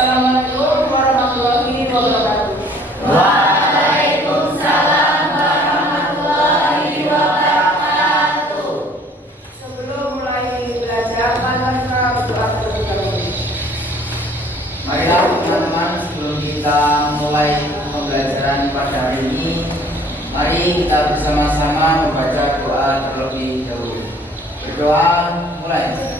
Assalamualaikum warahmatullahi wabarakatuh. Waalaikumsalam warahmatullahi wabarakatuh. Sebelum mulai belajar, kita berdoa terlebih dahulu. Marilah teman-teman, sebelum kita mulai pembelajaran pada hari ini, mari kita bersama-sama membaca doa terlebih dahulu. Berdoa mulai.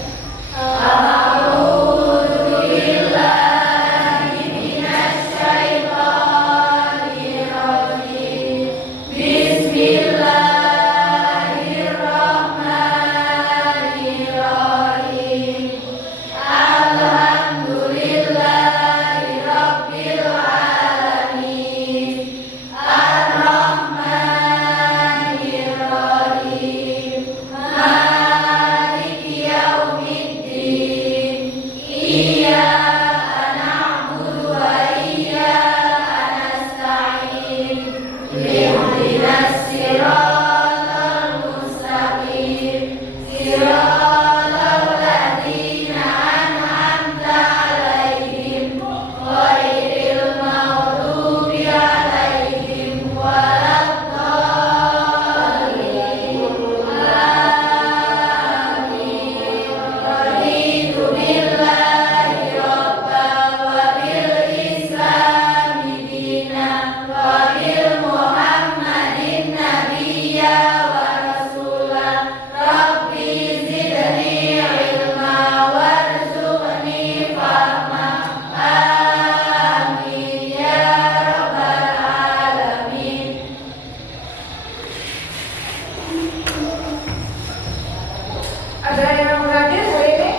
Ada yang hadir hari ini?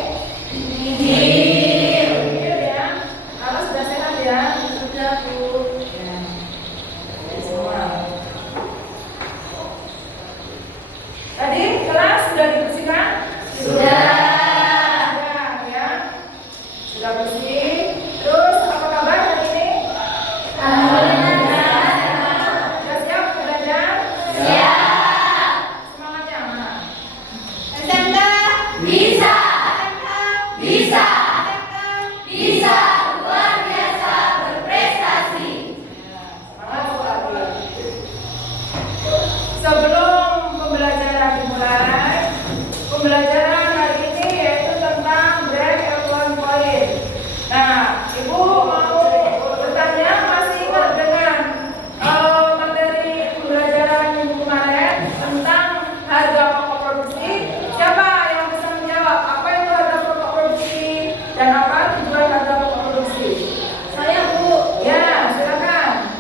Hadir ya. Kalau sudah sehat ya, sudah Bu. Ya. Semua. Tadi kelas sudah dibersihkan? Sudah. Ya. Sudah bersih. Terus apa kabar hari ini? Sudah siap belajar? Siap. Semangatnya mana? Bisa, luar biasa berprestasi. Sebelum pembelajaran dimulai, pembelajaran hari ini yaitu tentang break even point. Nah, Ibu mau bertanya, masih ingat dengan materi pembelajaran minggu kemarin tentang harga pokok produksi? Siapa yang bisa menjawab apa itu harga pokok produksi dan apa tujuan harga pokok produksi? Saya Bu. Ya, silakan.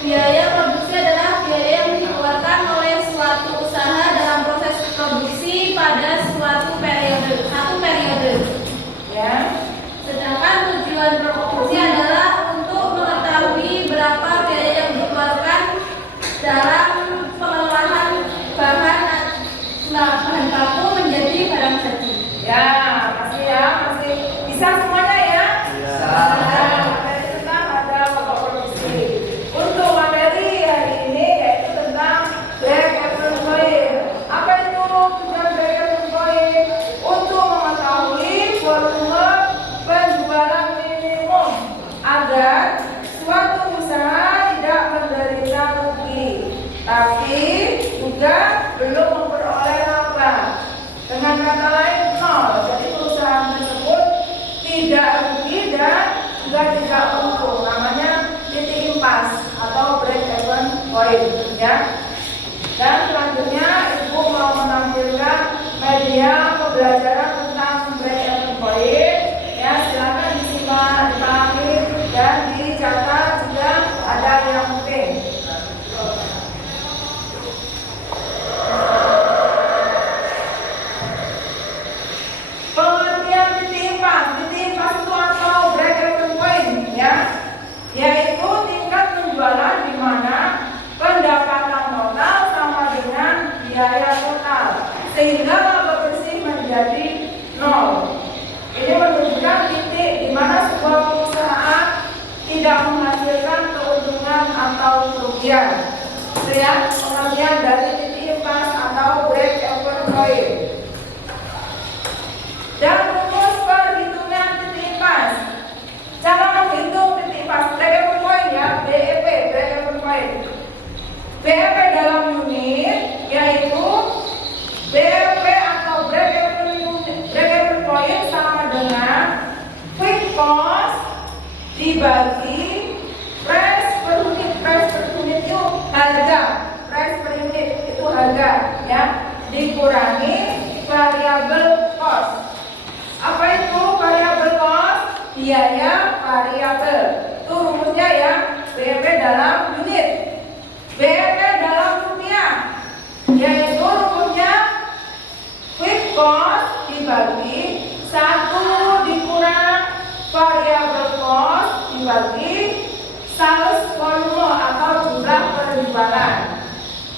Biaya produksi adalah biaya yang dikeluarkan oleh suatu usaha dalam proses produksi pada satu periode. Ya. Sedangkan tujuan produksi adalah untuk mengetahui berapa biaya yang dikeluarkan dalam pengolahan bahan baku menjadi barang jadi. Ya, masih bisa semuanya ya. Materi tentang harga pokok produksi. Untuk materi hari ini yaitu tentang break even point. Apa itu tujuan break even point? Untuk mengetahui volume penjualan minimum agar suatu usaha tidak menderita rugi, tapi juga belum memperoleh laba. Dengan kata lain nol. Jadi perusahaan tersebut tidak rugi dan juga tidak untung. Namanya titik impas atau break even point ya. Dan selanjutnya Ibu mau menampilkan media pembelajaran tentang break even point. Ya, silakan disimak, dipahami dan dicatat juga ada yang penting. Pengertian titik impas itu atau break even point ya, yaitu tingkat penjualan di mana pendapatan total sama dengan biaya total sehingga laba bersih menjadi nol. Ini menunjukkan titik di mana sebuah perusahaan tidak menghasilkan keuntungan atau kerugian. Itu ya, pengertian dari titik impas atau break even point. Dan rumus perhitungan titik dibagi price per unit itu harga, price per unit itu harga ya, dikurangi variable cost. Apa itu variable cost? Biaya variabel. Itu rumusnya ya, BEP dalam unit, BEP dalam rupiah, yaitu rumusnya fixed cost dibagi 1 dikurang variable cost dibagi sales volume atau jumlah penjualan.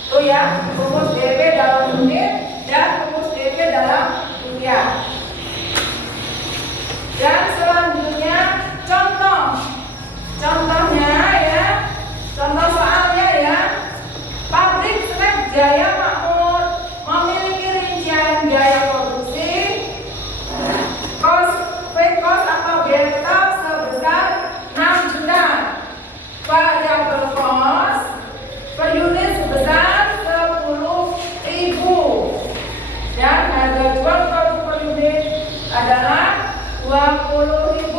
Itu ya, rumus BEP dalam unit dan rumus BEP dalam rupiah. Dan selanjutnya contohnya ya, contoh soalnya ya, pabrik Snack Jaya Makmur memiliki rincian biaya produksi fixed cost atau BEP sebesar 6 juta, variable cost per unit sebesar 10.000 dan harga jual produk per unit adalah 20.000.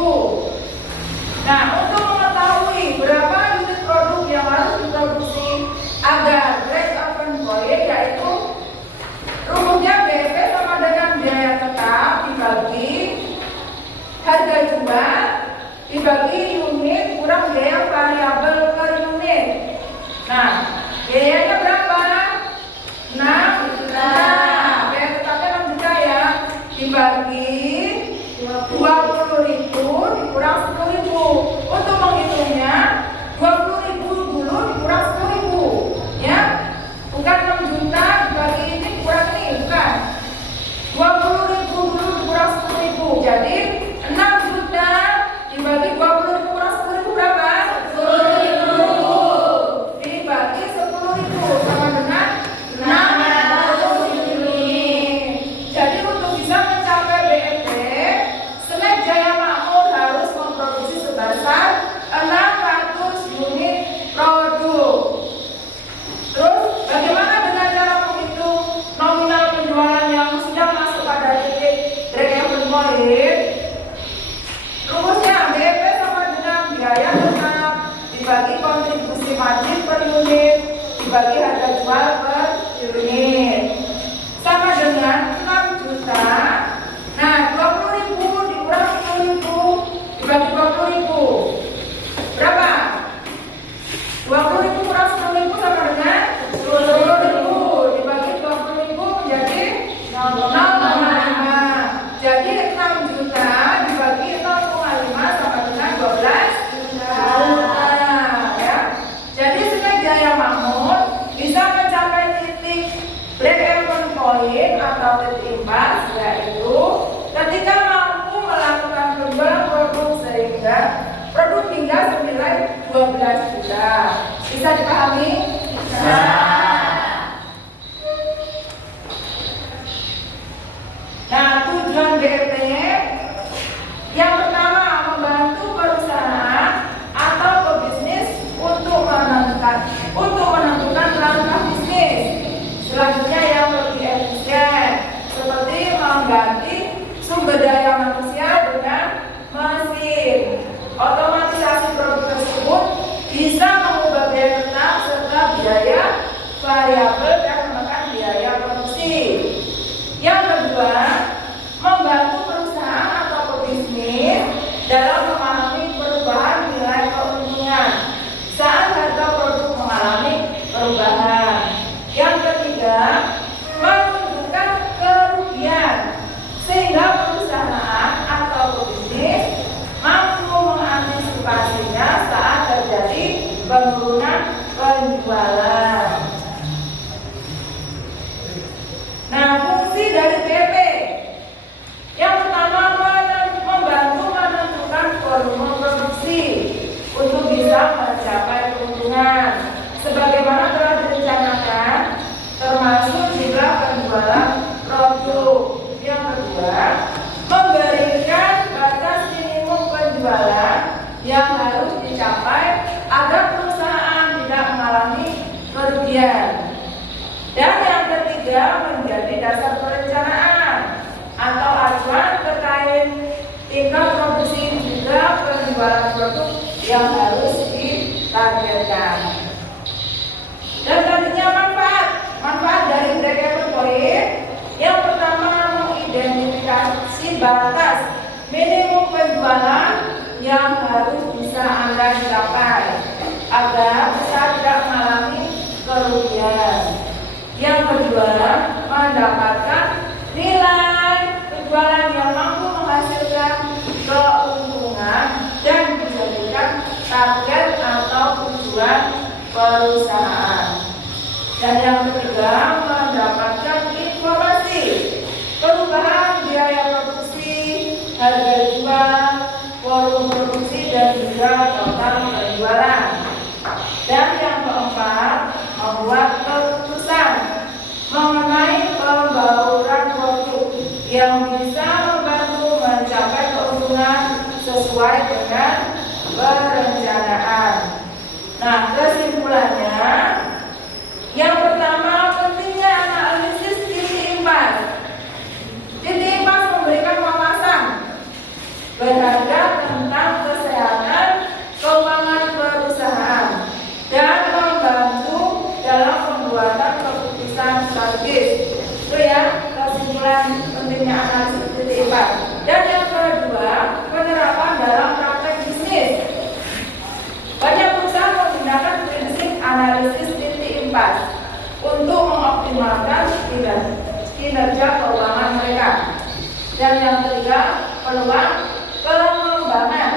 Nah, untuk mengetahui berapa unit produk yang harus diproduksi agar break even point, yaitu rumusnya BEP sama dengan biaya tetap dibagi harga jual dibagi unit kurang biaya variabel per unit. Nah, biayanya berapa? 6 juta. Biaya tetapnya 6 juta ya, dibagi 20.000 dikurang 10.000. Untuk menghitungnya 20.000 dulu dikurang 10.000 ya, bukan 6 juta dibagi ini dikurang ini, bukan. 20.000 dulu dikurang 10.000, jadi 6 juta dibagi 20.000 kurang 10.000 berapa? 10.000 dibagi 10.000 sama dengan 600 unit. Jadi untuk bisa mencapai BEP, Snack Jaya Makmur harus memproduksi sebesar 600 unit produk. Terus bagaimana dengan cara menghitung nominal penjualan yang sudah masuk pada titik break-even point? Rumusnya BEP sama dengan biaya tetap dibagi kontribusi margin per unit dibagi harga jual per unit sama dengan 6 juta. Nah, 20.000 dikurang 10.000 dibagi 20.000 berapa? 20.000 kurang 10.000 sama dengan 10.000 dibagi 20.000 menjadi 0,5. Jadi 6 juta dibagi 0,5 sama dengan 12 juta ya. Jadi Snack Jaya Makmur bisa mencapai titik break-even point atau titik imbas, yaitu ketika mampu melakukan penjualan produk sehingga produk hingga senilai 12 juta. Bisa dipahami? Nah, tujuan BEP yang pertama membantu perusahaan atau pebisnis untuk menentukan langkah bisnis selanjutnya yang lebih efisien, seperti mengganti sumber daya manusia dengan mesin. Otomatisasi produk tersebut bisa mengubah biaya tetap serta biaya variabel dan menekan biaya produksi. Yang kedua, membantu perusahaan atau pebisnis dalam memahami perubahan nilai keuntungan saat harga produk mengalami perubahan. Yang ketiga, menunjukkan kerugian sehingga perusahaan atau pebisnis mampu mengantisipasinya saat terjadi penurunan penjualan. Nah, fungsi dari BEP yang pertama membantu menentukan volume produksi untuk bisa mencapai keuntungan sebagaimana telah direncanakan, termasuk jumlah penjualan produk. Yang kedua, memberikan batas minimum penjualan yang harus dicapai agar perusahaan tidak mengalami kerugian. Dan yang ketiga, menjadi dasar perencanaan yang harus ditargetkan. Dan tadinya manfaat dari break-even point yang pertama mengidentifikasi batas minimum penjualan yang harus bisa Anda capai agar bisa tidak mengalami kerugian. Yang kedua, mendapatkan nilai penjualan yang mampu menghasilkan keuntungan dan dijadikan target atau tujuan perusahaan. Dan yang ketiga, mendapatkan informasi perubahan biaya produksi, harga jual, volume produksi, dan juga total penjualan. Dan yang keempat, membuat keputusan mengenai pembauran produk yang bisa membantu mencapai keuntungan sesuai dengan perencanaan. Nah, kesimpulannya, yang pertama, pentingnya analisis titik impas. Titik impas memberikan wawasan berharga tentang kesehatan keuangan perusahaan dan membantu dalam pembuatan keputusan strategis. Itu ya kesimpulan pentingnya analisis titik impas. Dan yang kedua, penerapan dalam praktek bisnis. Banyak perusahaan menggunakan prinsip analisis titik impas untuk mengoptimalkan kinerja keuangan mereka. Dan yang ketiga, peluang pengembangan.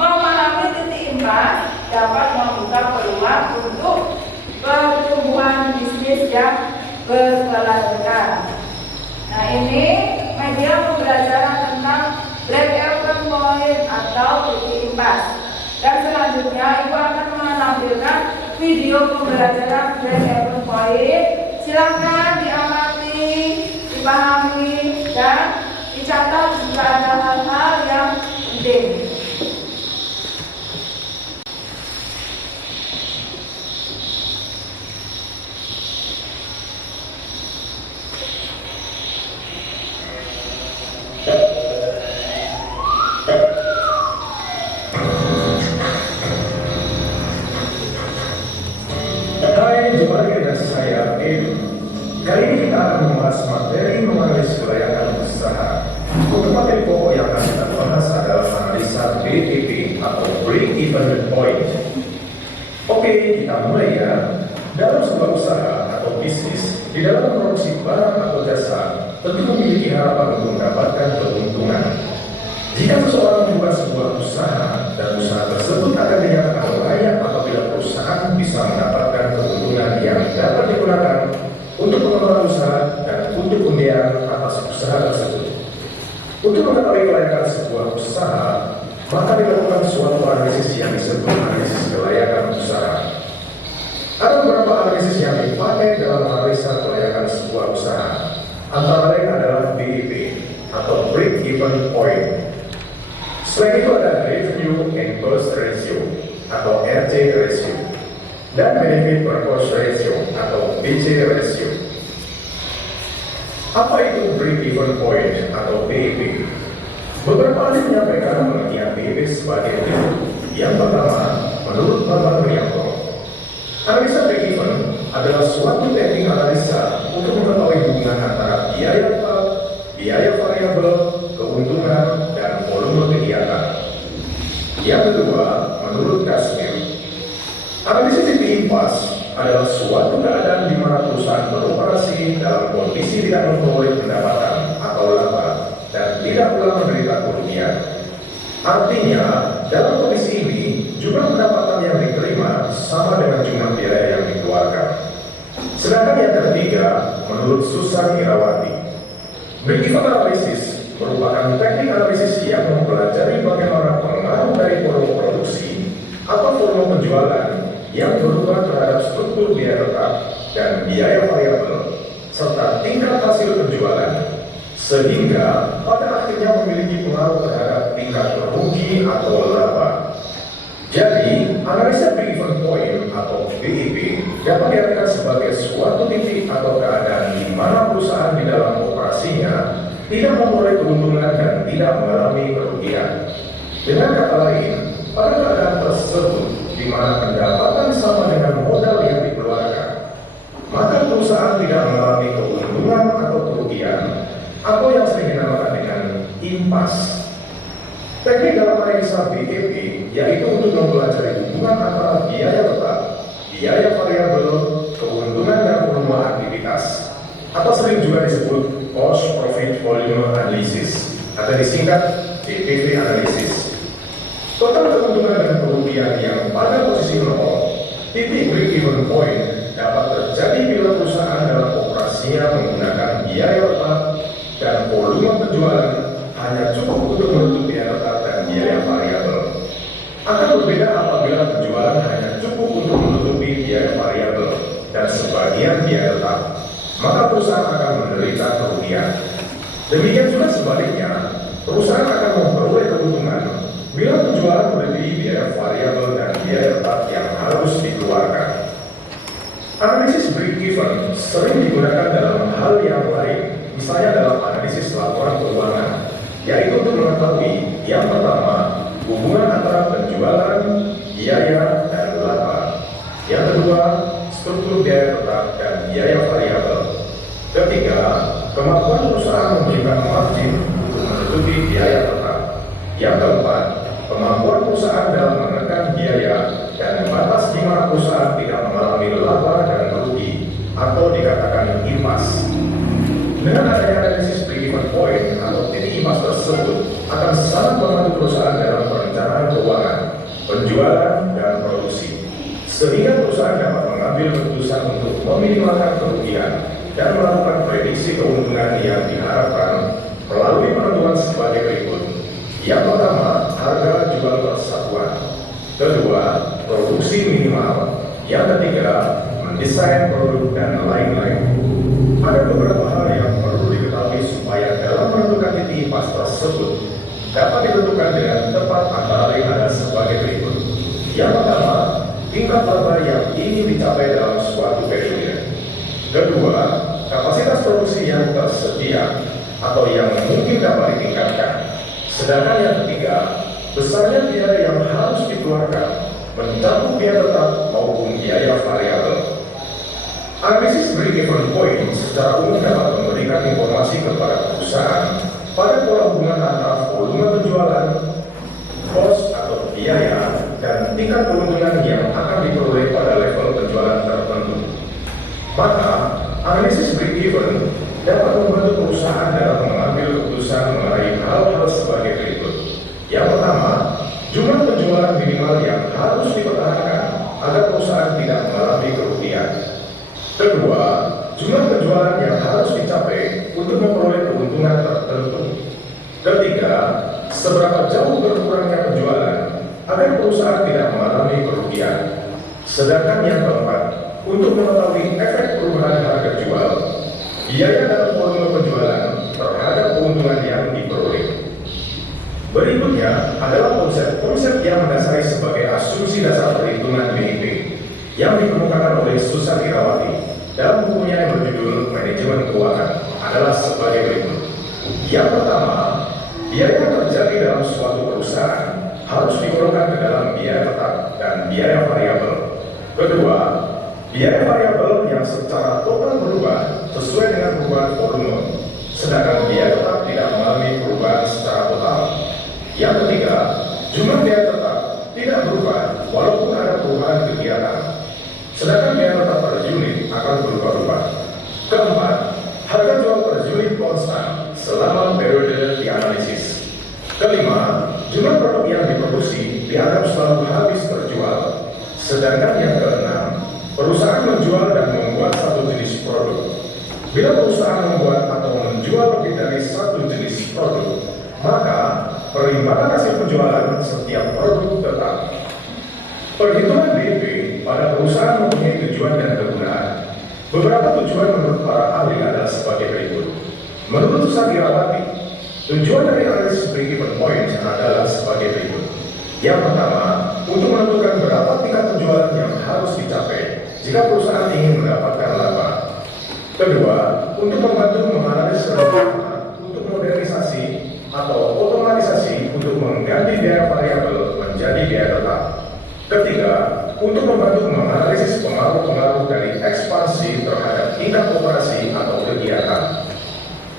Memahami titik impas dapat membuka peluang untuk pertumbuhan bisnis yang berkelanjutan. Nah, ini media pembelajaran tentang break-even point atau titik impas. Dan selanjutnya Ibu akan menampilkan video pembelajaran break-even point. Silakan diamati, dipahami, dan dicatat jika ada hal-hal yang penting. Hai, jumpa lagi dengan saya, Edu. Kali ini kita akan membahas materi menganalisis kelayakan usaha. Untuk materi pokok yang akan kita bahas adalah analisa BEP atau Break Even Point. Oke, kita mulai ya. Dalam sebuah usaha atau bisnis, di dalam produksi barang atau jasa, tentu memiliki harapan untuk mendapatkan keuntungan. Jika seseorang membuat sebuah usaha dan usaha tersebut akan dinyatakan layak apabila perusahaan bisa mendapatkan keuntungan yang dapat digunakan untuk pengembangan usaha dan untuk undian atas usaha tersebut. Untuk mengetahui kelayakan sebuah usaha, maka dilakukan suatu analisis yang disebut analisis kelayakan usaha. Ada beberapa analisis yang dipakai dalam analisa kelayakan sebuah usaha. Antara lain adalah BEP atau Break Even Point. Selain itu ada Revenue and Cost Ratio atau RC Ratio dan Benefit per Cost Ratio atau BC Ratio. Apa itu Break Even Point atau BEP? Beberapa ahli menyampaikan pengertian BEP sebagai berikut. Yang pertama, menurut Bapak Priyanto, analisa break even adalah suatu teknik analisa untuk mengetahui hubungan antara biaya tetap, biaya variabel, keuntungan, dan volume kegiatan. Yang kedua, menurut Kasmir, analisis titik impas adalah suatu keadaan di mana perusahaan beroperasi dalam kondisi tidak memperoleh pendapatan atau laba dan tidak pula menderita kerugian. Artinya, dalam kondisi ini, jumlah pendapatan yang diterima sama dengan jumlah biaya yang dikeluarkan. Sedangkan yang ketiga, menurut Susan Irawati, break-even analysis merupakan teknik analisis yang mempelajari bagaimana pengaruh dari volume produksi atau volume penjualan yang berubah terhadap struktur biaya tetap dan biaya variabel serta tingkat hasil penjualan, sehingga pada akhirnya memiliki pengaruh terhadap tingkat rugi atau laba. Jadi, analisa break-even point atau BEP dapat diartikan sebagai suatu titik atau keadaan di mana perusahaan di dalam operasinya tidak memperoleh keuntungan dan tidak mengalami kerugian. Dengan kata lain, pada keadaan tersebut di mana pendapatan sama dengan modal yang dikeluarkan, maka perusahaan tidak mengalami keuntungan atau kerugian atau yang sering dinamakan dengan impas. Teknik dalam analisa BEP yaitu untuk mempelajari hubungan antara biaya tetap, biaya variabel, keuntungan dan volume aktivitas, atau sering juga disebut cost profit volume analysis atau disingkat BPV analysis. Total keuntungan dan kerugian yang pada posisi 0, titik break-even point dapat terjadi bila perusahaan dalam operasinya menggunakan biaya tetap dan volume penjualan hanya cukup untuk menutup biaya tetap dan biaya variabel. Akan berbeda apabila penjualan hanya cukup untuk menutupi biaya variabel dan sebagian biaya tetap, maka perusahaan akan menderita kerugian. Demikian juga sebaliknya, perusahaan akan memperoleh keuntungan bila penjualan melebihi biaya variabel dan biaya tetap yang harus dikeluarkan. Analisis break-even sering digunakan dalam hal yang lain, misalnya dalam analisis laporan keuangan, yaitu untuk mengetahui yang pertama, hubungan antara penjualan, biaya, dan laba. Yang kedua, struktur biaya tetap dan biaya variabel. Ketiga, kemampuan perusahaan memberikan margin untuk menutupi biaya tetap. Yang keempat, kemampuan perusahaan dalam menekan biaya dan batas di mana perusahaan tidak mengalami laba dan rugi atau dikatakan impas. Dengan adanya analisis break-even point atau titik impas tersebut akan sangat membantu perusahaan dalam perencanaan keuangan, penjualan, dan produksi, sehingga perusahaan dapat mengambil keputusan untuk meminimalkan kerugian dan melakukan prediksi keuntungan yang diharapkan melalui penentuan sebagai berikut. Yang pertama, harga jual persatuan. Kedua, produksi minimal. Yang ketiga, mendesain produk dan lain-lain. Ada beberapa hal yang perlu diketahui supaya dalam menentukan titik impas tersebut dapat ditentukan dengan tepat antara lain ada sebagai berikut. Yang pertama, tingkat laba yang ingin dicapai dalam suatu periode. Kedua, kapasitas produksi yang tersedia atau yang mungkin dapat ditingkatkan. Sedangkan yang ketiga, besarnya biaya yang harus dikeluarkan, mencakup biaya tetap maupun biaya variabel. Analisis break-even point secara umum dapat memberikan informasi kepada perusahaan pada pola hubungan antara volume penjualan, cost atau biaya, dan tingkat keuntungan yang akan diperoleh pada level penjualan tertentu. Maka, analisis break-even dapat membantu perusahaan dalam mengambil keputusan mengenai hal-hal sebagai berikut. Yang pertama, jumlah penjualan minimal yang harus dipertahankan agar perusahaan tidak mengalami kerugian. Kedua, jumlah penjualan yang harus dicapai untuk memperoleh keuntungan tertentu. Ketiga, seberapa jauh berkurangnya penjualan agar perusahaan tidak mengalami kerugian. Sedangkan yang keempat, untuk mengetahui efek perubahan harga jual, biaya dan volume penjualan terhadap keuntungan yang diperoleh. Berikutnya adalah konsep-konsep yang mendasari sebagai asumsi dasar perhitungan BEP yang dikemukakan oleh Susan Irawati dalam bukunya yang berjudul Manajemen Keuangan adalah sebagai berikut. Yang pertama, biaya yang terjadi dalam suatu perusahaan harus digolongkan ke dalam biaya tetap dan biaya variabel. Kedua, biaya variabel yang secara total berubah sesuai dengan perubahan volume, sedangkan biaya tetap tidak mengalami perubahan secara total. Yang ketiga, jumlah biaya tetap tidak berubah walaupun ada perubahan kegiatan, sedangkan biaya tetap per unit akan berubah-ubah. Keempat, harga jual per unit konstan selama periode dianalisis. Kelima, jumlah produk yang diproduksi dianggap selalu habis terjual. Sedangkan yang keenam, perusahaan menjual dan membuat satu jenis produk. Bila perusahaan membuat atau menjual lebih dari satu jenis produk, maka perimbangan hasil penjualan setiap produk tetap. Perhitungan BEP pada perusahaan mempunyai tujuan dan kegunaan. Beberapa tujuan menurut para ahli adalah sebagai berikut. Menurut Susan Irawati, tujuan dari analisis break-even point adalah sebagai berikut. Yang pertama, untuk menentukan berapa tingkat penjualan yang harus dicapai jika perusahaan ingin mendapatkan laba. Kedua, untuk membantu menganalisis rencana untuk modernisasi atau otomatisasi untuk mengganti biaya variabel menjadi biaya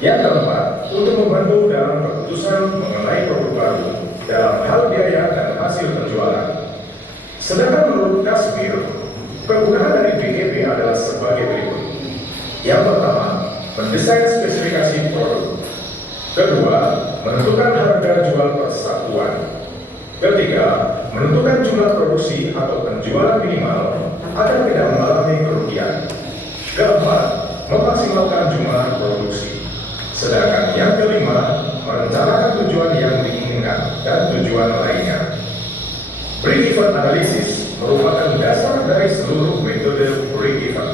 Yang keempat, untuk membantu dalam keputusan mengenai produk baru dalam hal biaya dan hasil penjualan. Sedangkan menurut Kasmir, penggunaan dari BEP adalah sebagai berikut. Yang pertama, mendesain spesifikasi produk. Kedua, menentukan harga jual persatuan. Ketiga, menentukan jumlah produksi atau penjualan minimal agar tidak mengalami kerugian. Keempat, memaksimalkan jumlah produksi. Sedangkan yang kelima, merencanakan tujuan yang diinginkan dan tujuan lainnya. Break-even analysis merupakan dasar dari seluruh metode break-even.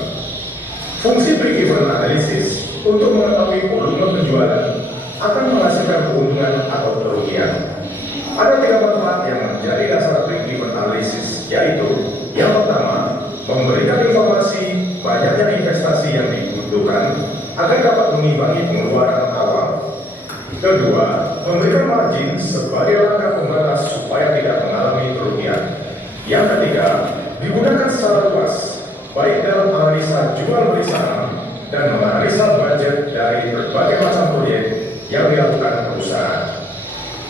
Fungsi break-even analysis untuk mengetahui volume penjualan akan menghasilkan keuntungan atau kerugian. Ada 3 manfaat yang menjadi dasar break-even analysis, yaitu yang pertama, memberikan informasi banyaknya investasi yang dibutuhkan agar dapat mengimbangi pengeluaran awal. Kedua, memberikan margin sebagai langkah pembatas supaya tidak mengalami kerugian. Yang ketiga, digunakan secara luas, baik dalam analisa jual beli saham dan menganalisa budget dari berbagai macam proyek yang dilakukan perusahaan.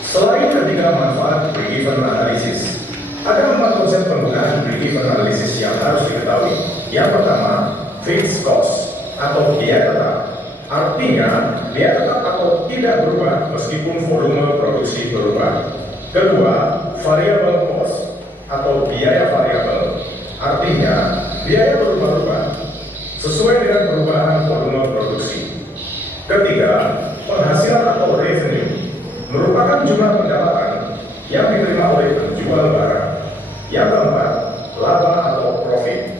Selain ketiga manfaat break-even analysis, ada 4 konsep penggunaan break-even analysis yang harus diketahui. Yang pertama, fixed cost atau biaya tetap. Artinya, biaya tetap atau tidak berubah meskipun volume produksi berubah. Kedua, variable cost atau biaya variabel. Artinya, biaya berubah-ubah sesuai dengan perubahan volume produksi. Ketiga, penghasilan atau revenue merupakan jumlah pendapatan yang diterima oleh penjual barang. Yang keempat, laba atau profit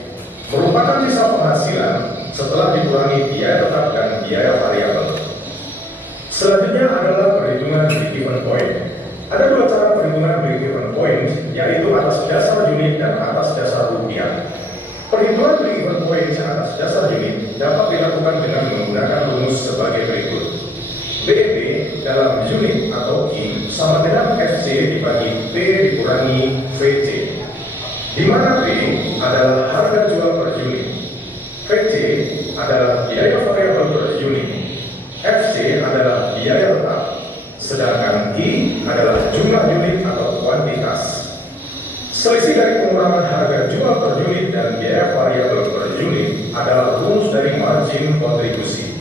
merupakan sisa penghasilan setelah dikurangi biaya tetap dan biaya variabel. Selanjutnya adalah perhitungan break-even point. Ada 2 cara perhitungan break-even point, yaitu atas dasar unit dan atas dasar rupiah. Perhitungan break-even point atas dasar unit dapat dilakukan dengan menggunakan rumus sebagai berikut. BEP dalam unit atau Q sama dengan FC dibagi P dikurangi VC, di mana P adalah harga jual per unit, VC adalah biaya variabel per unit, FC adalah biaya tetap, sedangkan I adalah jumlah unit atau kuantitas. Selisih dari pengurangan harga jual per unit dan biaya variabel per unit adalah rumus dari margin kontribusi.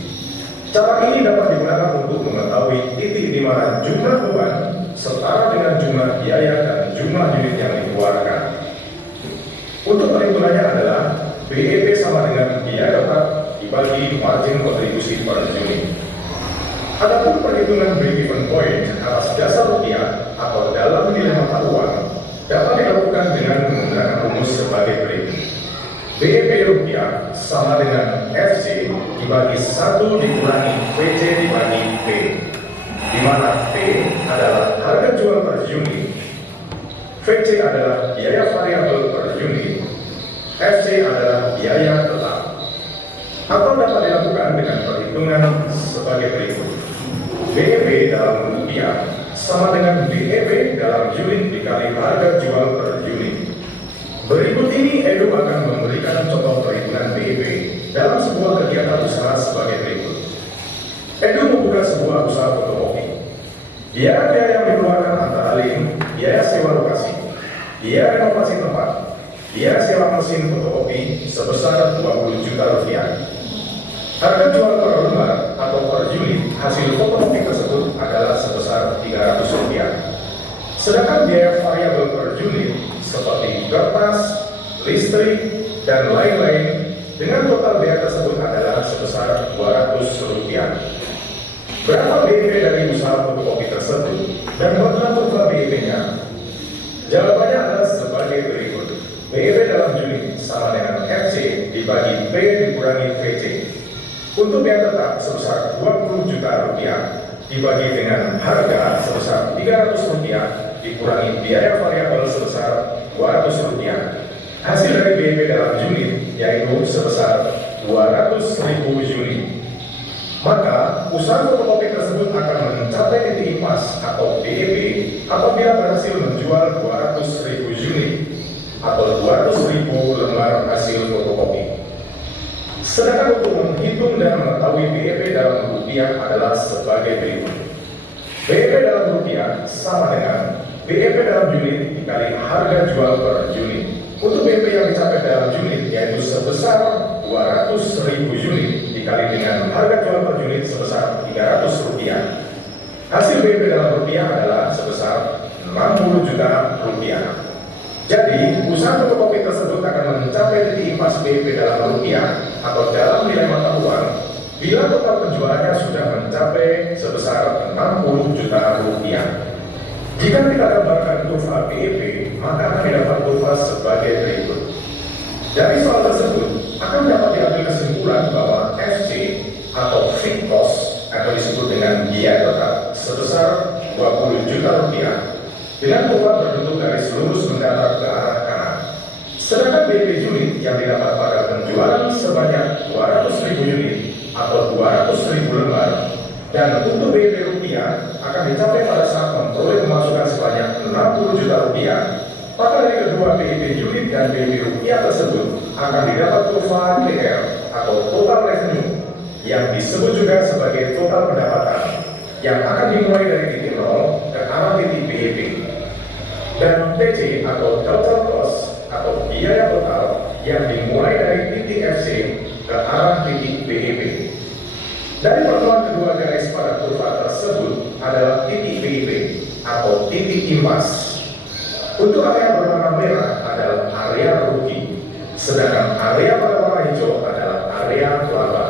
Cara ini dapat digunakan untuk mengetahui titik di mana jumlah beban setara dengan jumlah biaya dan jumlah unit yang dikeluarkan. Untuk perhitungannya adalah BEP sama dengan biaya tetap dibagi margin kontribusi per unit. Adapun perhitungan break-even point atas dasar rupiah atau dalam nilai mata uang dapat dilakukan dengan menggunakan rumus sebagai berikut. BEP rupiah sama dengan FC dibagi 1 dikurangi VC dibagi P, di mana P adalah harga jual per unit, VC adalah biaya variabel per unit, FC adalah biaya tetap. Atau dapat dilakukan dengan perhitungan sebagai berikut. BEP dalam rupiah sama dengan BEP dalam unit dikali harga jual per unit. Berikut ini Edu akan memberikan contoh perhitungan BEP dalam sebuah kegiatan usaha sebagai berikut. Edu membuka sebuah usaha fotokopi. Biaya yang dikeluarkan antara lain biaya sewa lokasi, biaya renovasi tempat, biaya sewa mesin fotokopi sebesar 20 juta rupiah. Harga jual per lembar atau per unit hasil fotokopi tersebut adalah sebesar 300 rupiah. Sedangkan biaya variabel per unit seperti kertas, listrik, dan lain-lain dengan total biaya tersebut adalah sebesar 200 rupiah. Berapa BEP dari usaha fotokopi tersebut dan berapa total BEP-nya? Jawabannya adalah sebagai berikut. BEP dalam unit sama dengan FC dibagi P dikurangi VC. Untuk biaya tetap sebesar 20 juta rupiah dibagi dengan harga sebesar 300 rupiah dikurangi biaya variabel sebesar 200 rupiah. Hasil dari BEP dalam unit yaitu sebesar 200.000 unit. Maka usaha fotokopi tersebut akan mencapai titik impas atau BEP apabila berhasil menjual 200.000 unit atau 200.000 lembar hasil fotokopi. Sedangkan untuk menghitung dan mengetahui BEP dalam rupiah adalah sebagai berikut. BEP dalam rupiah sama dengan BEP dalam unit dikali harga jual per unit. Untuk BEP yang dicapai dalam unit yaitu sebesar 200.000 unit dikali dengan harga jual per unit sebesar 300 rupiah. Hasil BEP dalam rupiah adalah sebesar 60 juta rupiah. Jadi, usaha fotokopi tersebut akan mencapai titik impas BEP dalam rupiah atau dalam nilai mata uang bila total penjualannya sudah mencapai sebesar 60 juta rupiah. Jika kita gambarkan kurva BEP, maka akan didapat kurva sebagai berikut. Dari soal tersebut, akan dapat diambil kesimpulan bahwa FC atau fixed cost atau disebut dengan biaya tetap sebesar 20 juta rupiah dengan kurva berbentuk garis lurus mendatar ke arah kanan. Sedangkan BEP unit yang didapat pada penjualan sebanyak 200.000 unit atau 200.000 lembar dan untuk BEP rupiah akan dicapai pada saat memperoleh pemasukan sebanyak 60 juta rupiah. Maka dari kedua BEP unit dan BEP rupiah tersebut akan didapat kurva TR atau total revenue yang disebut juga sebagai total pendapatan yang akan dimulai dari titik 0 ke arah titik BEP. Dan TC atau total cost atau biaya total yang dimulai dari titik FC ke arah titik BEP. Dari pertemuan kedua garis pada kurva tersebut adalah titik BEP atau titik impas. Untuk area berwarna merah adalah area rugi, sedangkan area pada warna hijau adalah area laba.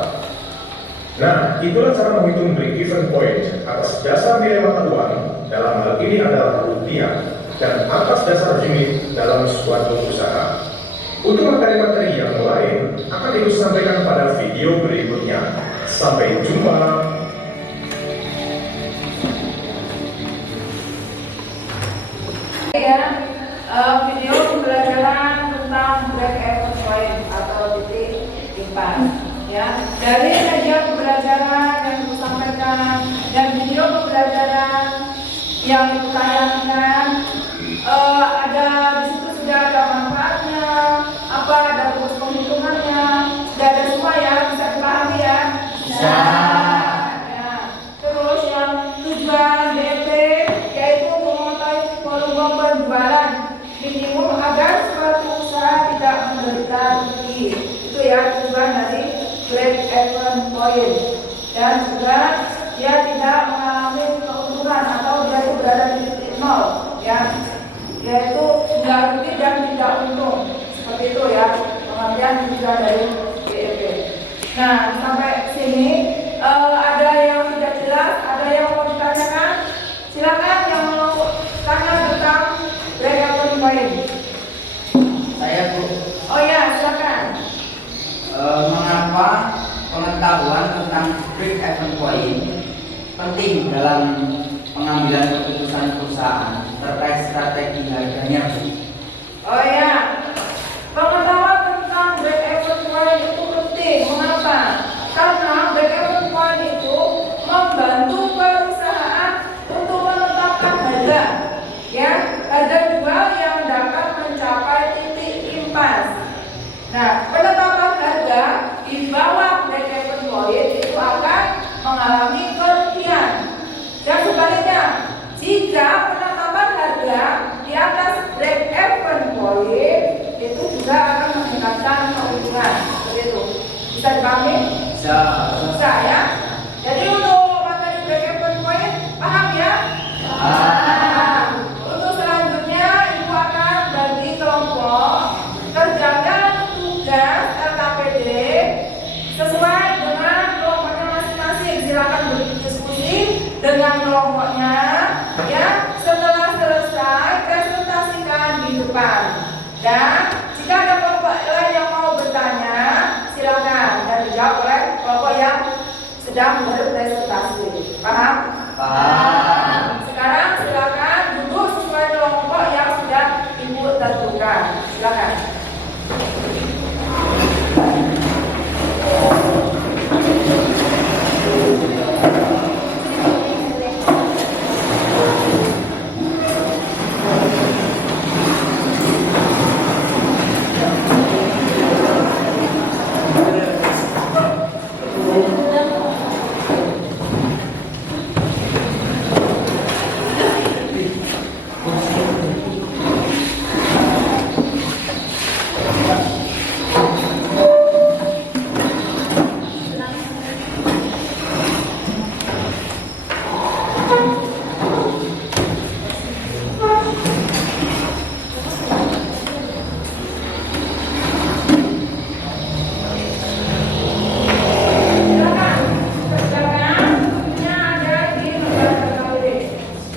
Nah, itulah cara menghitung break-even point atas dasar nilai mata uang, dalam hal ini adalah rupiah, dan atas dasar unit dalam suatu usaha. Untuk materi-materi yang lain akan Ibu sampaikan pada video berikutnya. Sampai jumpa. Ya, video pembelajaran tentang break-even point atau titik impas. Ya, dari media pembelajaran yang disampaikan dan video pembelajaran yang ditayangkan, ada di situ sudah ada manfaatnya, ada rumus penghitungannya, sudah ada semua ya, bisa dipahami ya. Ya. Terus yang tujuan BEP yaitu mengetahui volume penjualan minimum agar suatu usaha tidak menderita rugi. Itu ya tujuan dari break-even point. Dan juga dia tidak mengalami keuntungan atau dia itu berada di titik nol, ya, yaitu tidak rugi dan tidak untung. Seperti itu ya pengertian tujuan dari BEP. Nah, sampai sini ada yang tidak jelas, ada yang mau ditanyakan, silakan yang mau tanya tentang break-even point. Saya Bu. Oh ya, silakan. Mengapa pengetahuan tentang break-even point penting dalam pengambilan keputusan perusahaan terkait strategi harganya, Bu? Oh ya, pengetahuan tentang break-even point itu penting. Mengapa? Karena break-even point itu membantu perusahaan untuk menetapkan harga, ya, harga jual yang dapat mencapai titik impas. Nah, penetapan harga di bawah break-even point itu akan mengalami kerugian. Dan sebaliknya, jika penetapan harga di atas break-even point itu juga akan meningkatkan keuntungan. Seperti itu. Bisa dipahami? Bisa ya. Jadi untuk materi break-even point paham ya? Paham. Untuk selanjutnya Ibu akan bagi kelompok kerjakan tugas LKPD sesuai dengan kelompoknya masing-masing. Silakan berdiskusi dengan kelompoknya, ya. Setelah selesai presentasikan di depan. Dan jika ada kelompok lain yang mau bertanya, silakan dan dijawab oleh kelompok yang sedang berpresentasi. Paham? Paham. Sekarang silakan duduk sesuai kelompok yang sudah Ibu tentukan. Silakan. Silakan. Kerjakan. Bukunya ada di lembar KKBD.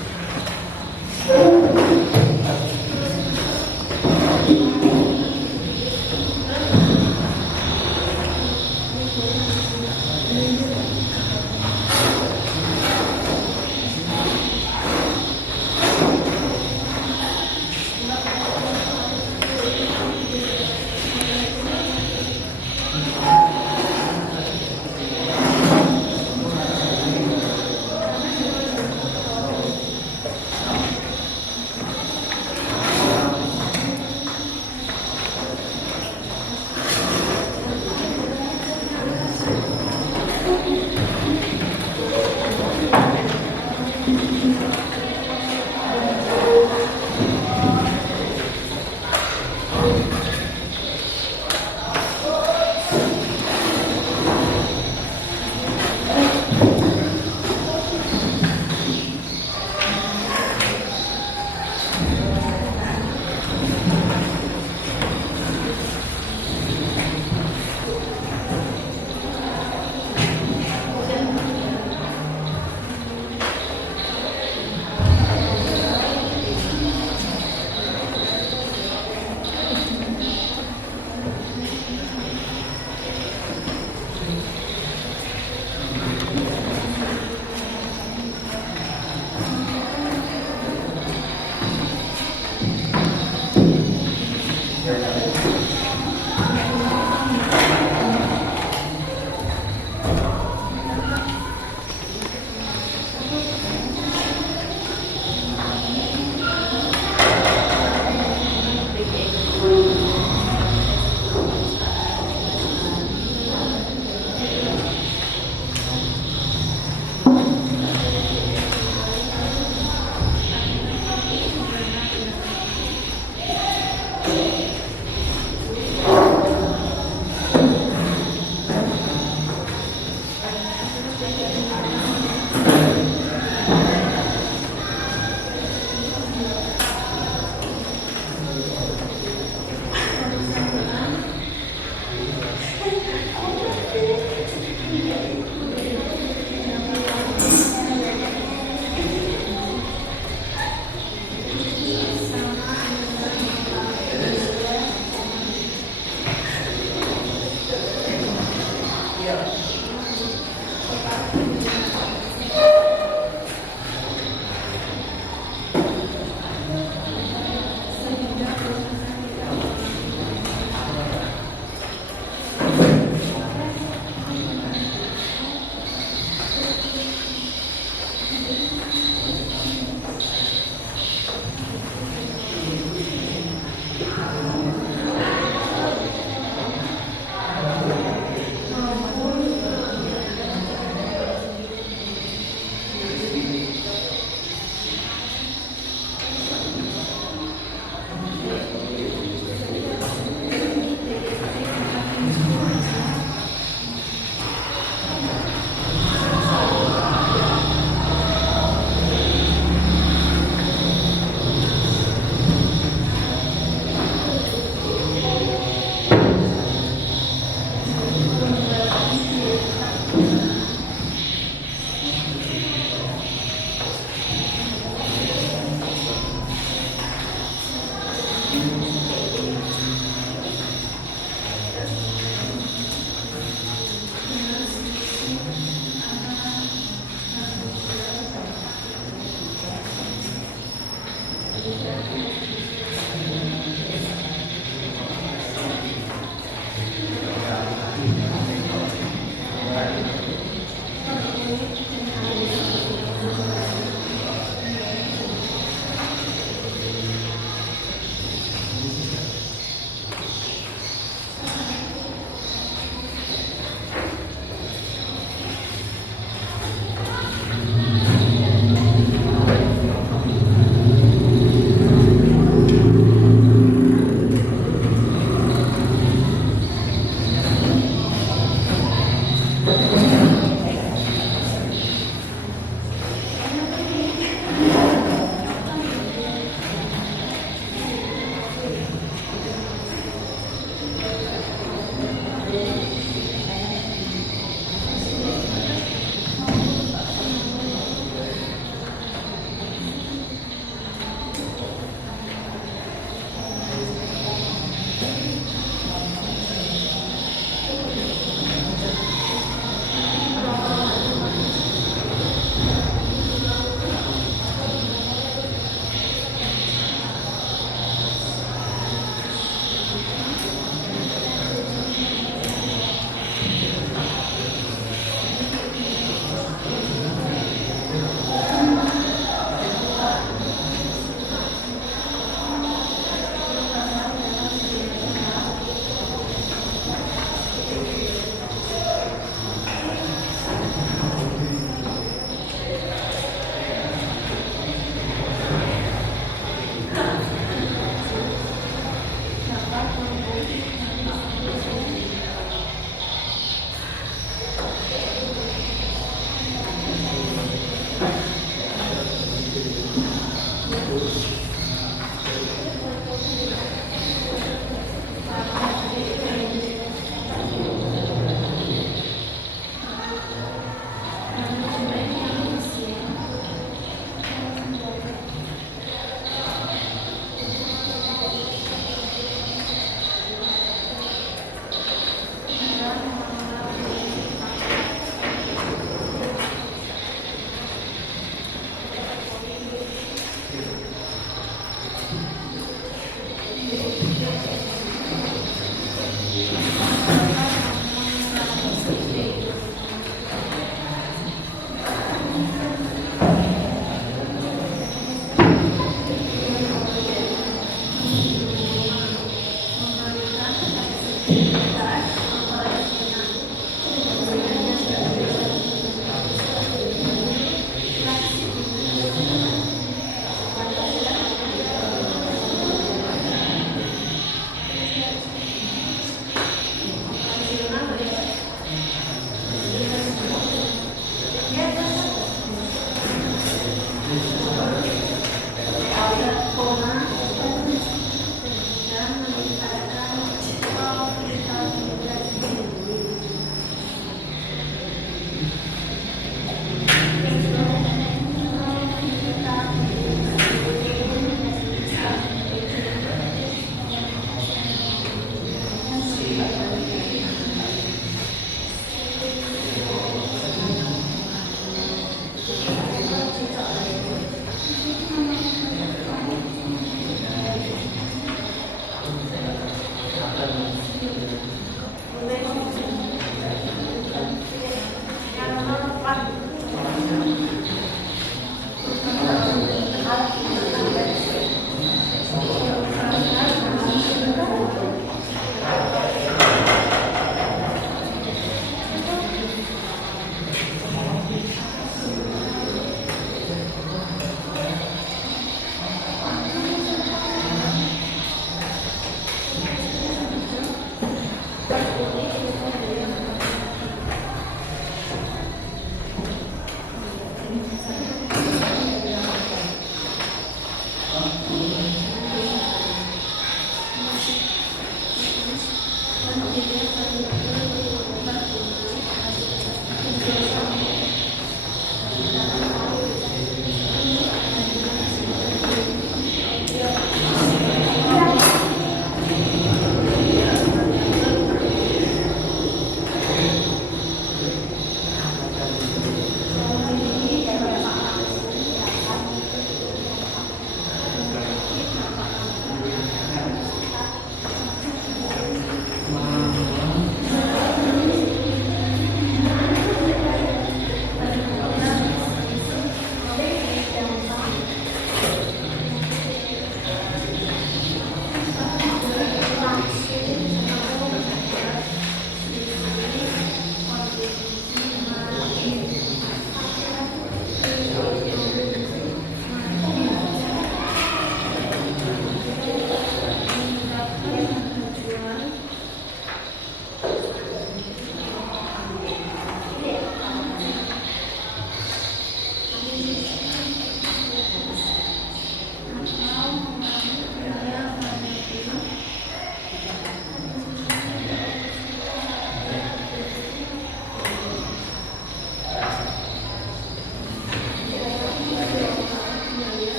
dan meningkatkan profitabilitas diri.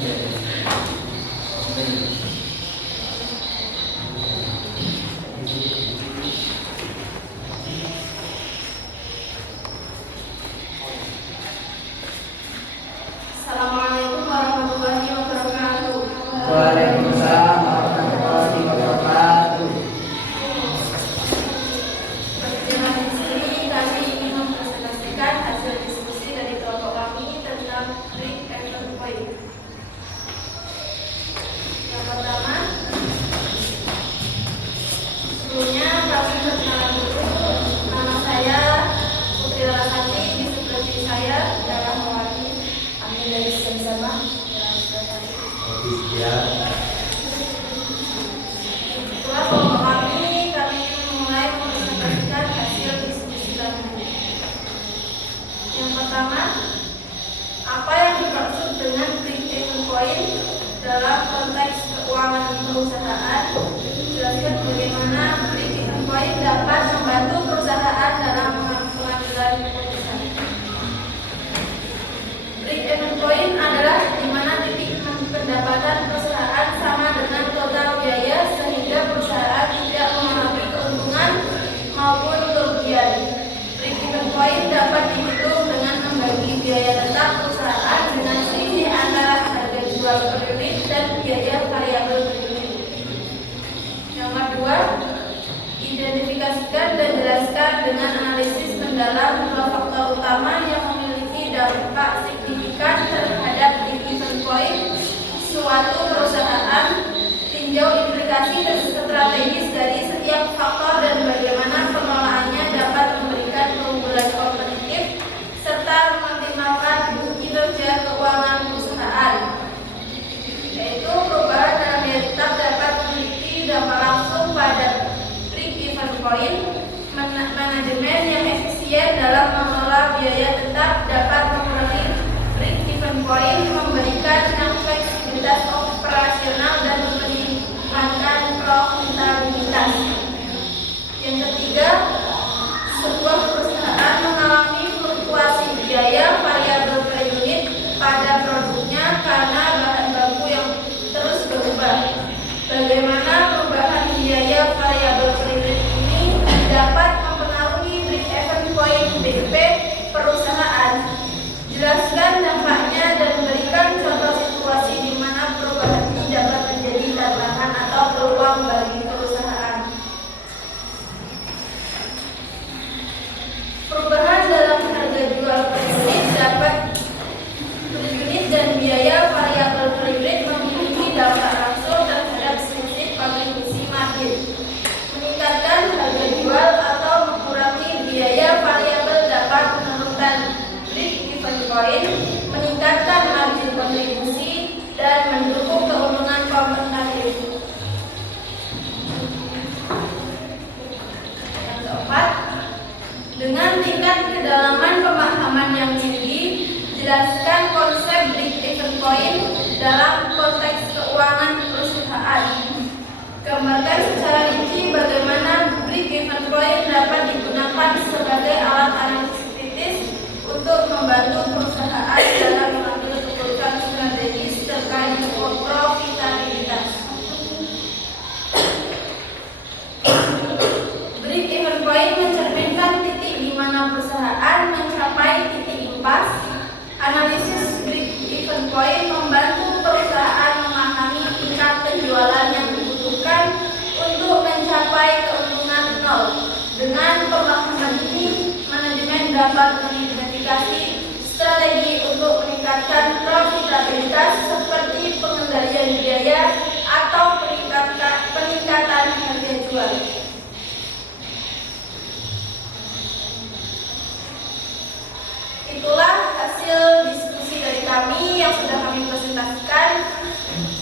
Assalamualaikum warahmatullahi wabarakatuh. Waalaikumsalam warahmatullahi wabarakatuh. Dengan di sini kami ingin mempresentasikan hasil diskusi dari kelompok kami tentang break even point. Yang pertama, sebelumnya kami perkenalan dulu. Nama saya Putri Larasati, di sebelah kiri saya adalah Mawati. Kami dari sama-sama. Setelah kelompok kami mulai mempresentasikan hasil diskusi kami. Yang pertama, apa yang dimaksud dengan break even point dalam konteks keuangan perusahaan? Jelaskan bagaimana break even point dapat membantu perusahaan dalam pengambilan keputusan. Break even point adalah di mana titik pendapatan perusahaan sama dengan total biaya sehingga perusahaan tidak mengalami keuntungan maupun kerugian. Break even point dapat dihitung dengan membagi biaya tetap perusahaan dengan selisih antara harga jual per unit dan biaya variabel per unit. Yang kedua, identifikasikan dan jelaskan dengan analisis mendalam dua faktor utama yang memiliki dampak signifikan terhadap break even point suatu perusahaan. Tinjau implikasi strategis dari setiap faktor dan bagaimana pengelolaannya dapat memberikan keunggulan kompetitif serta memaksimalkan kinerja keuangan perusahaan. Yaitu perubahan dalam biaya tetap dapat memiliki dampak langsung pada break even point. Manajemen yang efisien dalam mengelola biaya tetap dapat mengurangi break even point, memberikan fleksibilitas operasional dan meningkatkan profitabilitas. Yang ketiga, sebuah perusahaan mengalami fluktuasi biaya variabel per unit pada produknya karena bahan baku yang terus berubah. Bagaimana perubahan biaya variabel per unit ini dapat mempengaruhi break even point BP perusahaan? Jelaskan dampaknya dan berikan contoh situasi di mana perubahan ini dapat menjadi tantangan atau peluang bagi perusahaan. Perubahan dalam harga jual per unit dan biaya variabel per unit memiliki dampak langsung terhadap selisih kontribusi margin. Meningkatkan harga jual atau mengurangi biaya variabel dapat menurunkan break even point, meningkatkan margin kontribusi, dan mendukung keuntungan kompetitif. Yang keempat, dengan tingkat kedalaman pemahaman yang tinggi, jelaskan konsep break even point dalam konteks keuangan perusahaan. Gambarkan secara rinci bagaimana break even point dapat digunakan sebagai alat analisis kritis untuk membantu perusahaan dalam mengambil keputusan strategis terkait profitabilitas. Break even point mencerminkan titik di mana perusahaan mencapai titik impas. Analisis break even point membantu perusahaan memahami tingkat penjualan yang dibutuhkan untuk mencapai keuntungan nol. Dengan pemahaman ini, manajemen dapat mengidentifikasi strategi untuk meningkatkan profitabilitas seperti pengendalian biaya atau peningkatan harga jual. Itulah hasil diskusi dari kami yang sudah kami presentasikan.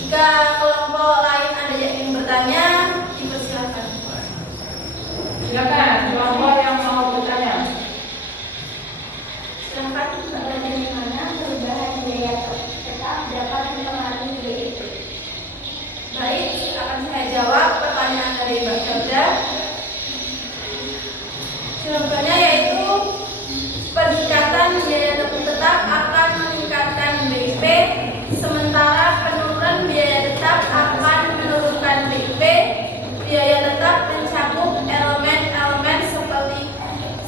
Jika kelompok lain ada yang ingin bertanya, dipersilakan. Silakan kelompok yang mau bertanya. Silakan, bagaimana perubahan biaya tetap dapat Biaya tetap mencakup elemen-elemen seperti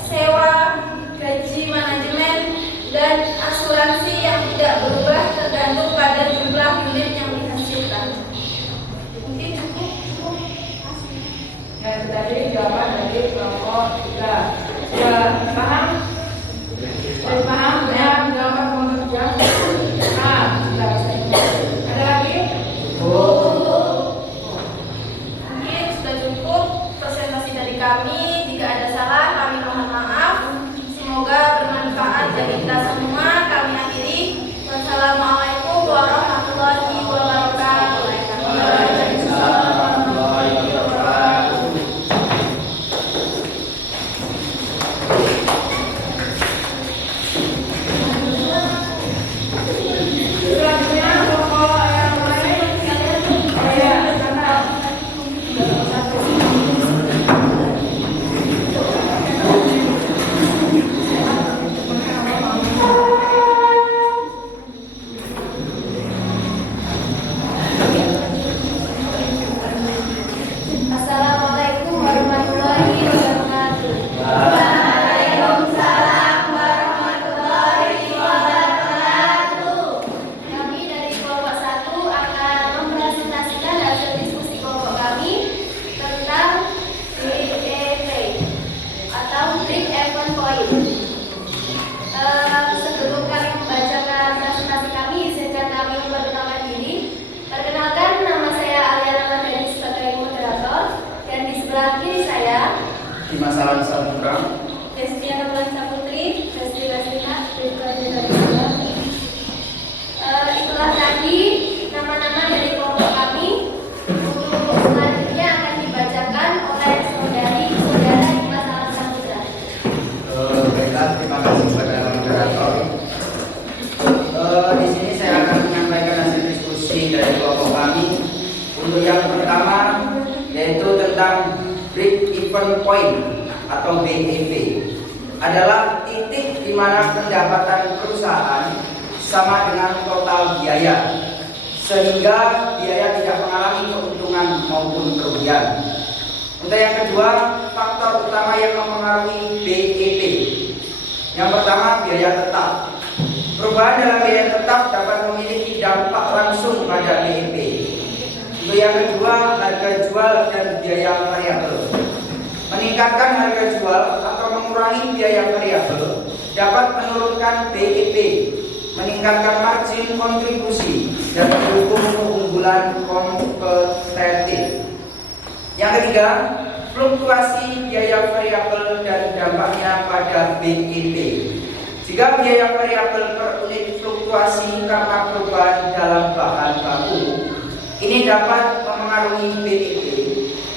sewa, gaji manajemen, dan asuransi yang tidak berubah tergantung pada jumlah unit yang dihasilkan. Mungkin cukup. Ya, tadi jawaban dari kelompok 3. Ya, paham? Sudah paham? Ya, jawaban kelompok 3. Ah, sudah. Ada lagi? Mungkin sudah cukup presentasi dari kami. Jika ada salah, kami mohon maaf. Semoga bermanfaat bagi kita semua. Kami akhiri. Wassalamualaikum warahmatullahi wabarakatuh. Waalaikumsalam warahmatullahi wabarakatuh. Selanjutnya kelompok yang lain. Ya, karena Assalamualaikum warahmatullahi wabarakatuh. Waalaikumsalam warahmatullahi wabarakatuh. Kami dari kelompok 1 akan mempresentasikan hasil diskusi kelompok kami tentang BEP atau Break Even Point. Sebelum kami membacakan presentasi kami, izinkan kami memperkenalkan diri. Perkenalkan, nama saya Aliana Madani sebagai moderator, dan di sebelah kiri saya Dimas Alan Saputra. Destiana Bulansa Putri, Desti Lestina, dari itulah tadi nama-nama dari kelompok kami. Untuk selanjutnya akan dibacakan oleh saudara Dimas Alan Saputra. Baiklah, terima kasih kepada moderator. Di sini saya akan menyampaikan hasil diskusi dari kelompok kami. Untuk yang pertama yaitu tentang break even point atau BEP adalah titik di mana pendapatan perusahaan sama dengan total biaya, sehingga biaya tidak mengalami keuntungan maupun kerugian. Untuk yang kedua, faktor utama yang mempengaruhi BEP. Yang pertama, biaya tetap. Perubahan dalam biaya tetap dapat memiliki dampak langsung pada BEP. Untuk yang kedua, harga jual dan biaya variabel. Meningkatkan harga jual atau mengurangi biaya variabel dapat menurunkan BEP, meningkatkan margin kontribusi, dan mendukung keunggulan kompetitif. Yang ketiga, fluktuasi biaya variabel dan dampaknya pada BEP. Jika biaya variabel per unit fluktuasi karena perubahan dalam bahan baku, ini dapat mempengaruhi BEP.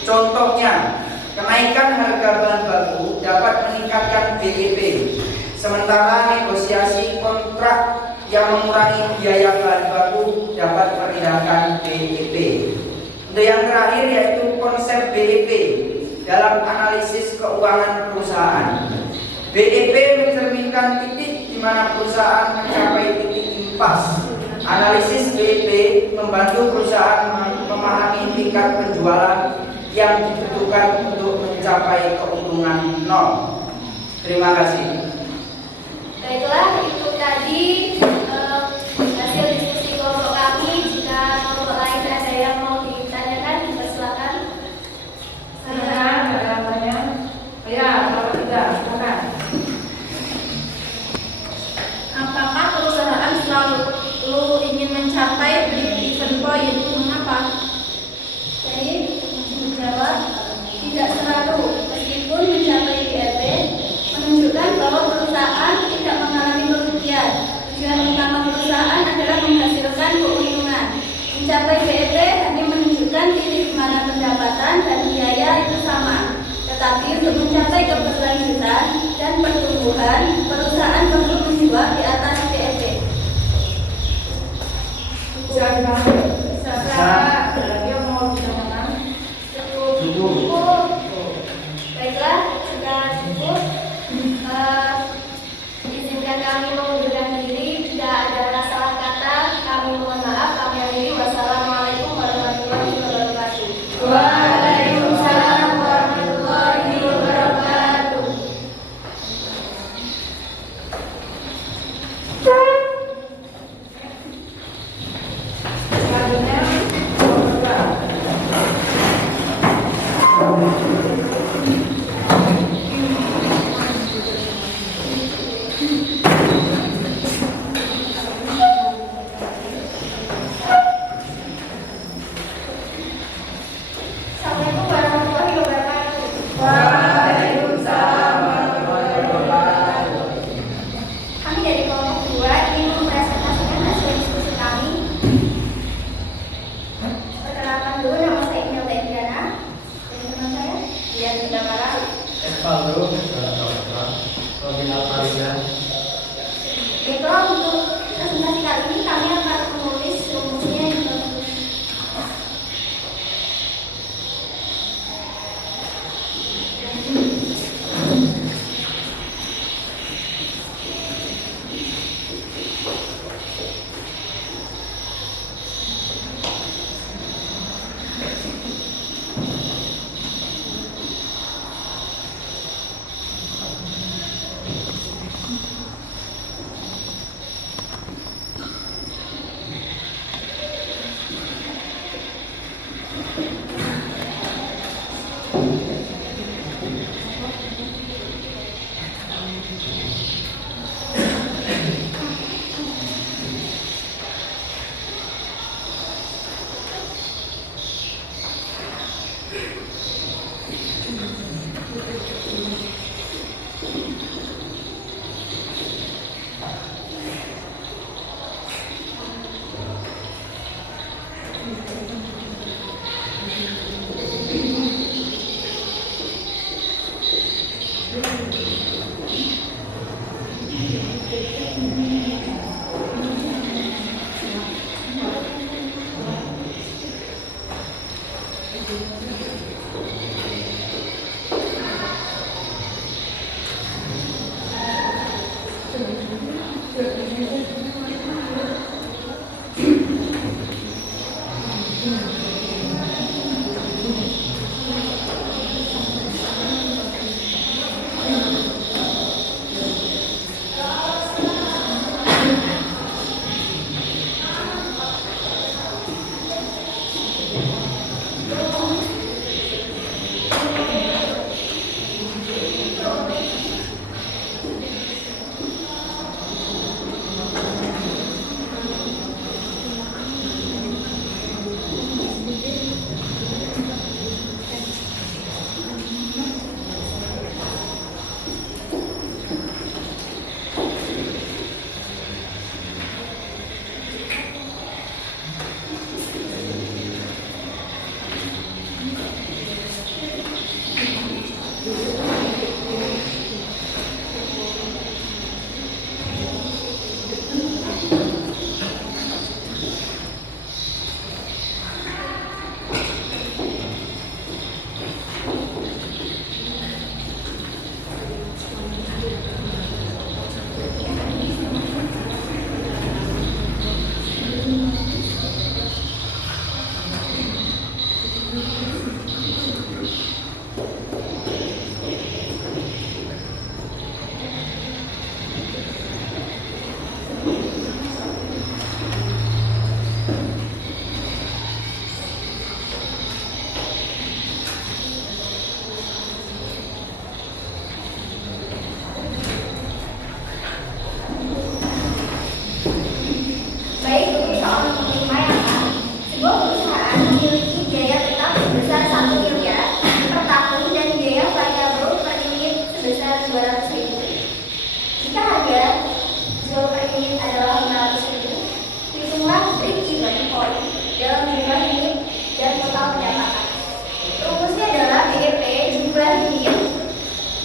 Contohnya, kenaikan harga bahan baku dapat meningkatkan BEP, sementara negosiasi kontrak yang mengurangi biaya bahan baku dapat merendahkan BEP. Untuk yang terakhir yaitu konsep BEP dalam analisis keuangan perusahaan. BEP mencerminkan titik di mana perusahaan mencapai titik impas. Analisis BEP membantu perusahaan memahami tingkat penjualan yang dibutuhkan untuk mencapai keuntungan nol. Terima kasih. Baiklah, itu tadi hasil diskusi kelompok kami. Jika kelompok lain ada yang mau ditanyakan, dipersilakan. ada yang tanya? Ya, kelompok 3, silakan. Apakah perusahaan selalu ingin mencapai break-even point? Mengapa? Baik, menjawab, tidak selalu. Meskipun mencapai BEP menunjukkan bahwa perusahaan tidak mengalami kerugian. Tujuan utama perusahaan adalah menghasilkan keuntungan. Mencapai BEP hanya menunjukkan titik di mana pendapatan dan biaya itu sama. Tetapi untuk mencapai keberlanjutan dan pertumbuhan, perusahaan perlu menjual di atas BEP. Bisa dipahami? Bisa. Ada lagi yang mau ditanyakan? Cukup. Baiklah, sudah cukup. Izinkan kami mengundurkan diri. Jika ada salah kata, kami mohon maaf. Kami akhiri. Wassalamualaikum warahmatullahi wabarakatuh. Waalaikumsalam.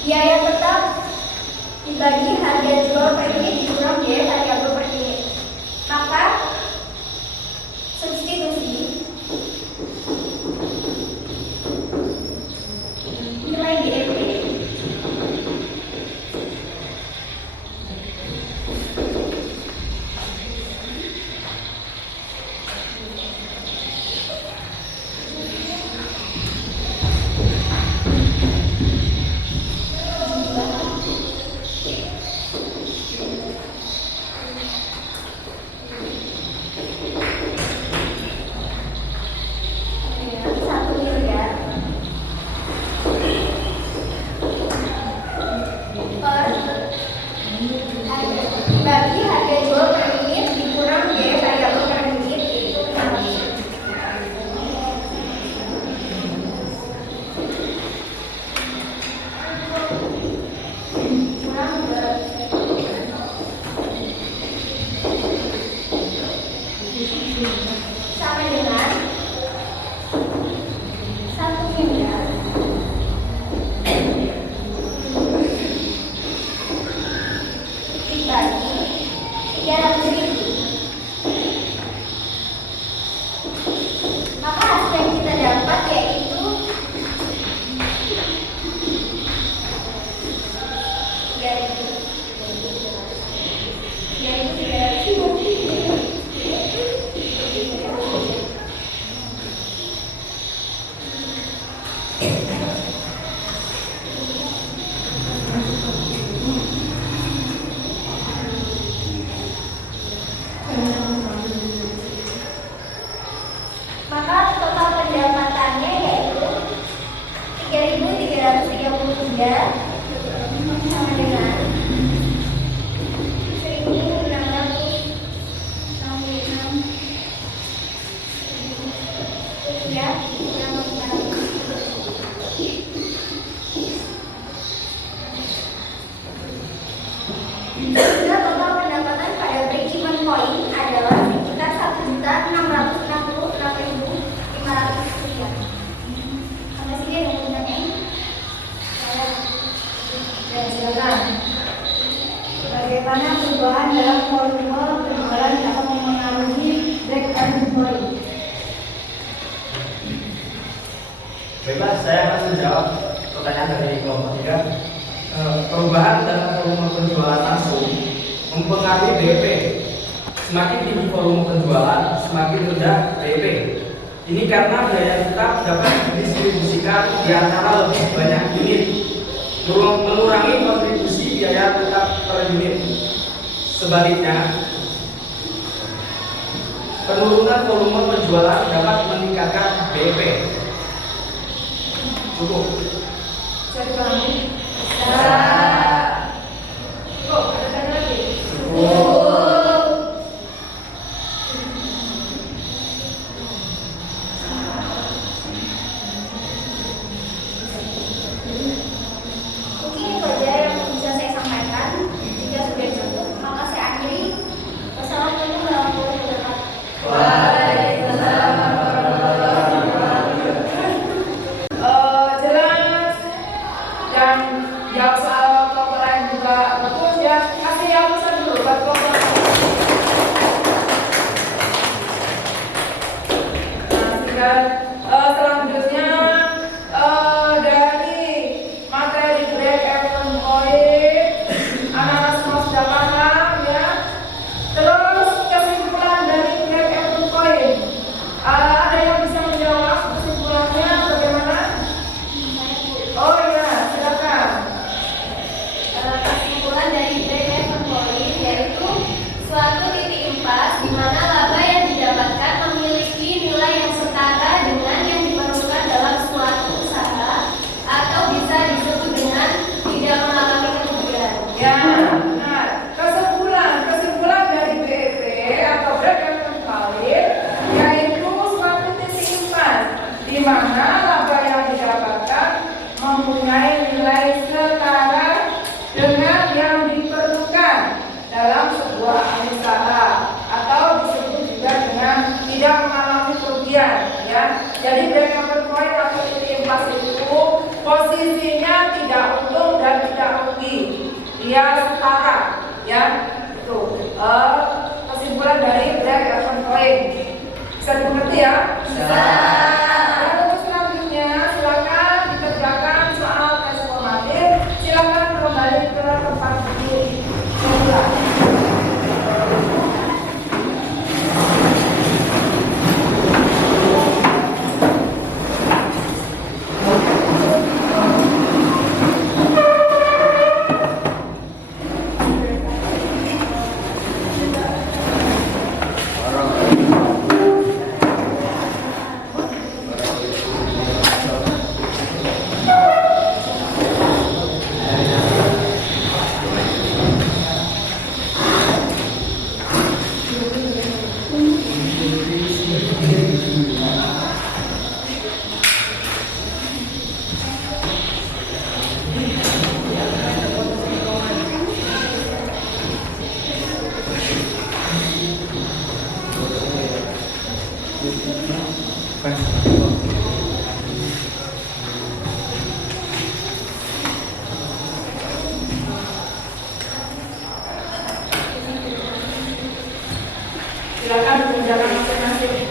Biaya tetap dibagi harga jual per unit dikurang biaya variabel per unit. Maka substitusi nilai BEP bagi harga jual per unit dikurang biaya variabel per unit yaitu 500. Kurang 200 sama dengan 1 miliar dibagi 300.000. Maka hasil yang kita dapat yaitu 3.300. Maka total pendapatannya yaitu 3.333 sama dengan 1.666 rupiah. Sehingga total pendapatan pada break even point adalah sekitar 1.666.500 rupiah. Sampai sini ada pertanyaannya? Ya, silakan. Bagaimana perubahan dalam volume penjualan dapat mempengaruhi break even point? Baiklah, saya akan menjawab pertanyaan dari kelompok 3. Perubahan dalam volume penjualan langsung mempengaruhi BEP. Semakin tinggi volume penjualan, semakin rendah BEP. Ini karena biaya tetap dapat didistribusikan di antara lebih banyak unit, mengurangi kontribusi biaya tetap per unit. Sebaliknya, penurunan volume penjualan dapat meningkatkan BEP. Cukup. Bisa dipahami? Cukup, ada tanya lagi? Mungkin itu aja yang bisa saya sampaikan. Jika sudah cukup, maka saya akhiri. Wassalamualaikum warahmatullahi wabarakatuh. Waalaikumsalam warahmatullahi wabarakatuh. Jelas dan jawab soal kelompok lain juga bagus ya. Kasih yang pesan dulu buat kelompok lain. Nah, tinggal selanjutnya dari materi break even point, anak-anak semua sudah paham ya. Terus kesimpulan dari break even point, ada yang bisa menjawab kesimpulannya bagaimana? Oh iya, silakan. Kesimpulan dari break-even point yaitu suatu titik impas di mana laba yang didapatkan memiliki nilai yang setara dengan yang diperlukan dalam suatu usaha atau bisa disebut dengan tidak mengalami kerugian. Ya, benar. Kesimpulan dari BEP atau break even point yaitu suatu titik impas di mana laba yang didapatkan mempunyai nilai setara dengan yang diperlukan dalam sebuah usaha atau disebut juga dengan tidak mengalami kerugian ya. Jadi break even point atau titik impas itu posisinya tidak untung dan tidak rugi, dia setara ya. Itu kesimpulan dari break even point. Bisa dimengerti ya? Bisa. Lalu selanjutnya silakan dikerjakan soal tes formatif. Silakan kembali ke tempat duduk semula. Silakan mengerjakan masing-masing.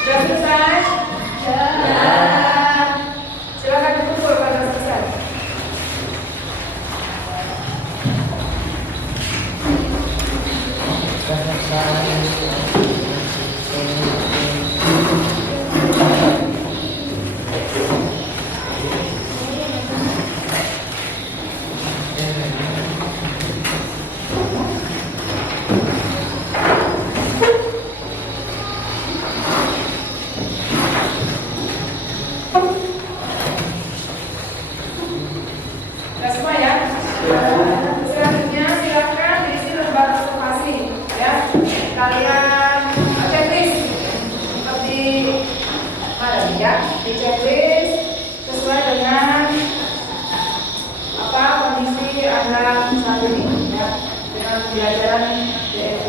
Sudah selesai? Silakan dikumpul pada selesai. Sudah semua ya? Selanjutnya silakan diisi lembar observasi ya. Kalian checklist seperti mana nih ya? Di checklist sesuai dengan apa kondisi Anda saat ini ya dengan pembelajaran DFP.